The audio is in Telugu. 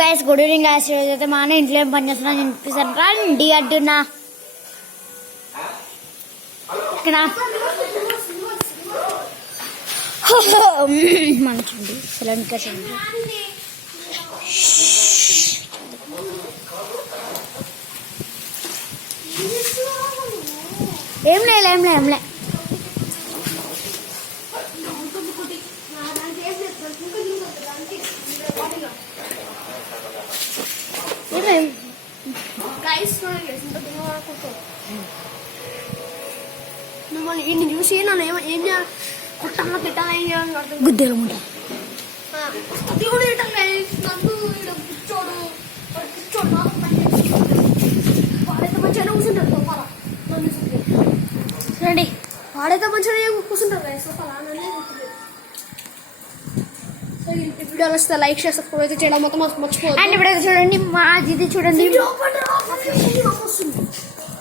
Guys good evening guys. ఈరోజు అయితే మా అన్న ఇంట్లో ఏం పని చేస్తున్నా వినిపిస్తాను. రండి అడ్డున్నా ఇక్కడ మన చూడండి సిలిండర్ చూడండి. ఏం లే ఇన్ని చూసి నన్ను ఏం కుట్టాలో తిట్టాలో ఏం చేయాలని అర్థం గుద్దలు ఉంటా కూడా నన్ను కూర్చోడు వాడైతే మంచిగానే కూర్చుంటాడు సోఫాలో. రండి వాడైతే మంచిగా కూర్చుంటారు సోఫాలో నన్నే కూర్చుంటాడు. సో ఈ వీడియోలో వస్తే లైక్ చేసి సబ్స్క్రైబ్ అయితే చేయడం మొత్తం మర్చిపోవద్దు. అండ్ ఇప్పుడు చూడండి మా ఇది చూడండి.